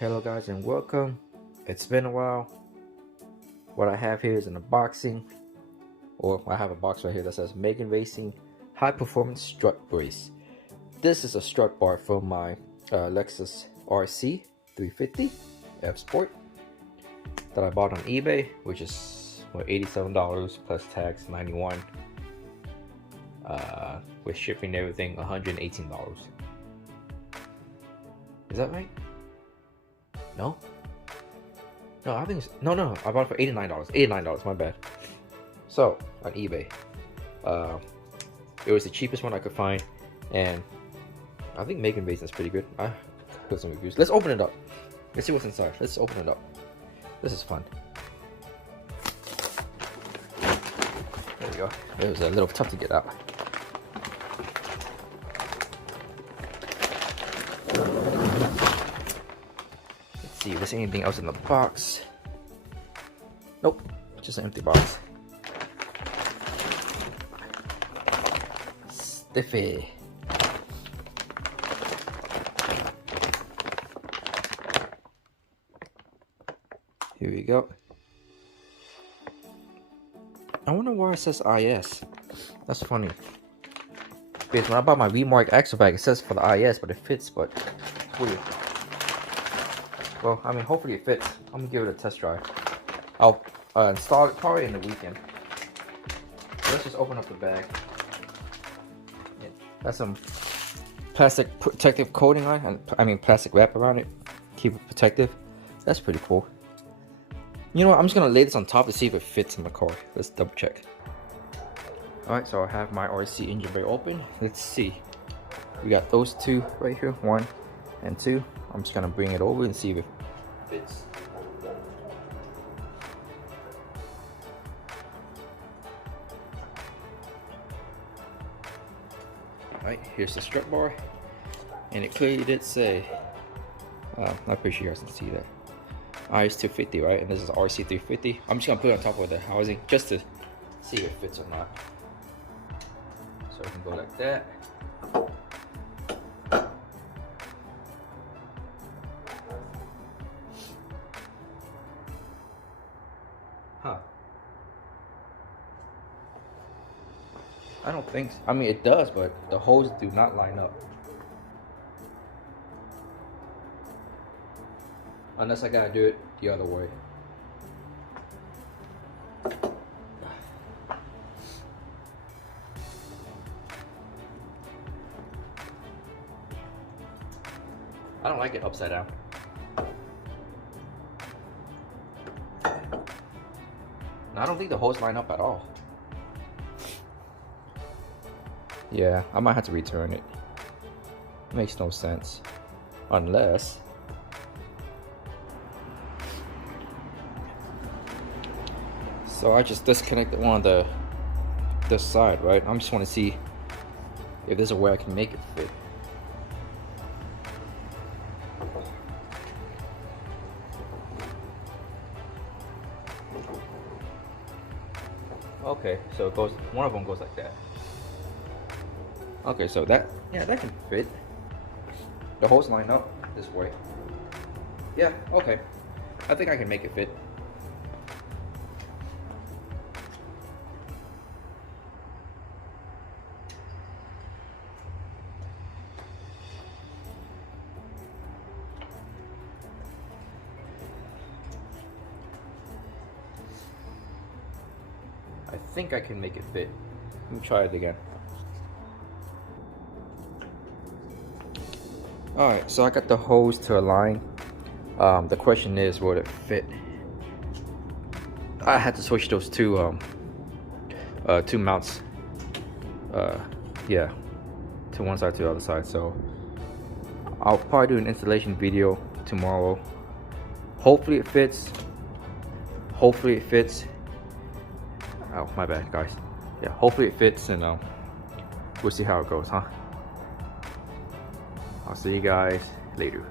Hello guys and welcome. It's been a while. What I have here is an unboxing, or I have a box right here that says Megan Racing High Performance Strut Brace. This is a strut bar from my Lexus RC350 F Sport that I bought on eBay, which is what, $87 plus tax, $91, with shipping and everything, $118. Is that right? No, I think it's, no, I bought it for $89, my bad. So, on eBay, it was the cheapest one I could find, and I think Megan Racing is pretty good. I heard some reviews. Let's open it up. Let's see what's inside. Let's open it up. This is fun. There we go. It was a little tough to get out. See if there's anything else in the box. Nope, just an empty box. Stiffy. Here we go. I wonder why it says IS. That's funny. Because when I bought my Remark axle bag, it says for the IS, but it fits, but it's weird. Well, I mean, hopefully it fits. I'm gonna give it a test drive. I'll install it probably in the weekend. So let's just open up the bag. Yeah, got some plastic protective coating on, and I mean plastic wrap around it. Keep it protective. That's pretty cool. You know what? I'm just gonna lay this on top to see if it fits in the car. Let's double check. All right, so I have my RC engine bay open. Let's see. We got those two right here, 1 and 2. I'm just gonna bring it over and see if it fits. Alright, here's the strut bar, and it clearly did say, I'm pretty sure you guys can see that, RS250, right? And this is RC350. I'm just gonna put it on top of the housing just to see if it fits or not. So it can go like that. Huh. I don't think so. I mean, it does, but the holes do not line up. Unless I gotta do it the other way. I don't like it upside down. I don't think the holes line up at all. Yeah, I might have to return it. Makes no sense. Unless... So I just disconnected one of this side, right? I just want to see if there's a way I can make it fit. Okay, so it goes, one of them goes like that. Okay, so that, yeah, that can fit. The holes line up this way. Yeah, okay. I think I can make it fit. I think I can make it fit. Let me try it again. Alright, so I got the hose to align. The question is, will it fit? I had to switch those two mounts. Yeah, to one side to the other side. So I'll probably do an installation video tomorrow. Hopefully it fits. Hopefully it fits. Oh, my bad, guys. Yeah, hopefully it fits, and we'll see how it goes, huh? I'll see you guys later.